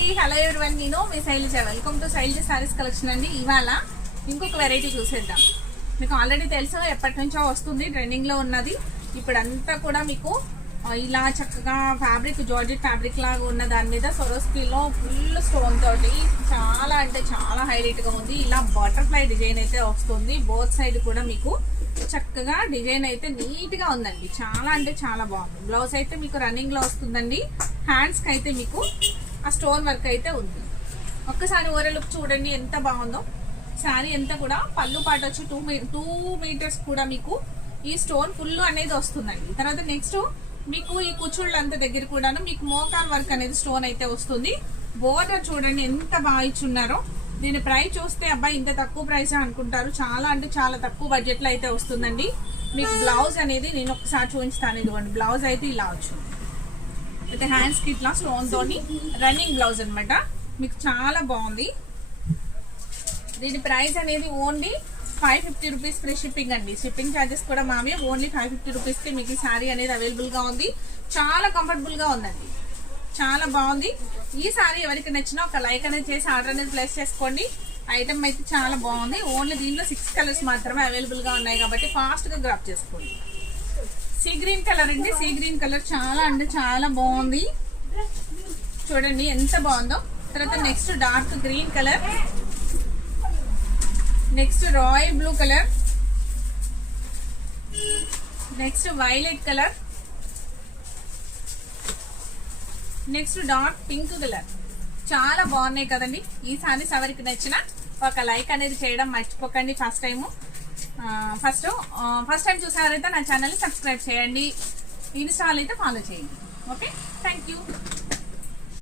Hello everyone, నేను మీ Shailaja. Welcome to Shailaja Sarees collection అండి. ఇవాళ ఇంకొక వెరైటీ చూసేద్దాం. మీకు ఆల్రెడీ తెలుసు, ఎప్పటి నుంచో వస్తుంది, ట్రెండింగ్లో ఉన్నది. ఇప్పుడంతా కూడా మీకు ఇలా చక్కగా ఫ్యాబ్రిక్, జార్జెట్ ఫ్యాబ్రిక్ లాగా ఉన్న దాని మీద సొరోస్కీలో ఫుల్ స్టోన్ తోటి చాలా అంటే చాలా హైలైట్గా ఉంది. ఇలా బటర్ఫ్లై డిజైన్ అయితే వస్తుంది. బోత్ సైడ్ కూడా మీకు చక్కగా డిజైన్ అయితే నీట్గా ఉందండి. చాలా అంటే చాలా బాగుంది. బ్లౌజ్ అయితే మీకు రన్నింగ్లో వస్తుందండి. హ్యాండ్స్కి అయితే మీకు ఆ స్టోన్ వర్క్ అయితే ఉంది. ఒక్కసారి ఓవరాల్ లుక్ చూడండి ఎంత బాగుందో. శారీ అంతా కూడా పళ్ళు పాటు వచ్చి 2 మీటర్స్ కూడా మీకు ఈ స్టోన్ ఫుల్ అనేది వస్తుందండి. తర్వాత నెక్స్ట్ మీకు ఈ కుచ్చుళ్ళంత దగ్గర కూడాను మీకు మోకాన్ వర్క్ అనేది స్టోన్ అయితే వస్తుంది. బోర్డర్ చూడండి ఎంత బాగా ఇచ్చున్నారో. దీని ప్రైస్ చూస్తే అబ్బాయి ఇంత తక్కువ ప్రైస్ అనుకుంటారు. చాలా అంటే చాలా తక్కువ బడ్జెట్లో అయితే వస్తుందండి. మీకు బ్లౌజ్ అనేది నేను ఒకసారి చూపిస్తాను. ఇదిగోండి, బ్లౌజ్ అయితే ఇలా వచ్చింది. అయితే హ్యాండ్స్కి ఇట్లా స్టోన్ తోని రన్నింగ్ బ్లౌజ్ అనమాట. మీకు చాలా బాగుంది. దీని ప్రైస్ అనేది ఓన్లీ 550 రూపీస్ ఫ్రీ షిప్పింగ్ అండి. షిప్పింగ్ ఛార్జెస్ కూడా మామే. ఓన్లీ 550 రూపీస్కి మీకు ఈ శారీ అనేది అవైలబుల్గా ఉంది. చాలా కంఫర్టబుల్గా ఉందండి. చాలా బాగుంది. ఈ శారీ ఎవరికి నచ్చినా ఒక లైక్ అనేది చేసి ఆర్డర్ అనేది ప్లేస్ చేసుకోండి. ఐటమ్ అయితే చాలా బాగుంది. ఓన్లీ దీనిలో 6 కలర్స్ మాత్రమే అవైలబుల్గా ఉన్నాయి కాబట్టి ఫాస్ట్గా గ్రాప్ చేసుకోండి. సీ గ్రీన్ కలర్ అండి. సీ గ్రీన్ కలర్ చాలా అంటే చాలా బాగుంది. చూడండి ఎంత బాగుందో. తర్వాత next dark green colour, next royal blue colour, next violet colour, next dark pink colour. చాలా బాగున్నాయి కదండి. ఈ సారీస్ ఎవరికి నచ్చిన ఒక లైక్ అనేది చేయడం మర్చిపోకండి. ఫస్ట్ టైం చూసారైతే నా ఛానల్ని సబ్స్క్రైబ్ చేయండి. ఇన్స్టాల్ అయితే ఫాలో చేయండి. Okay, thank you.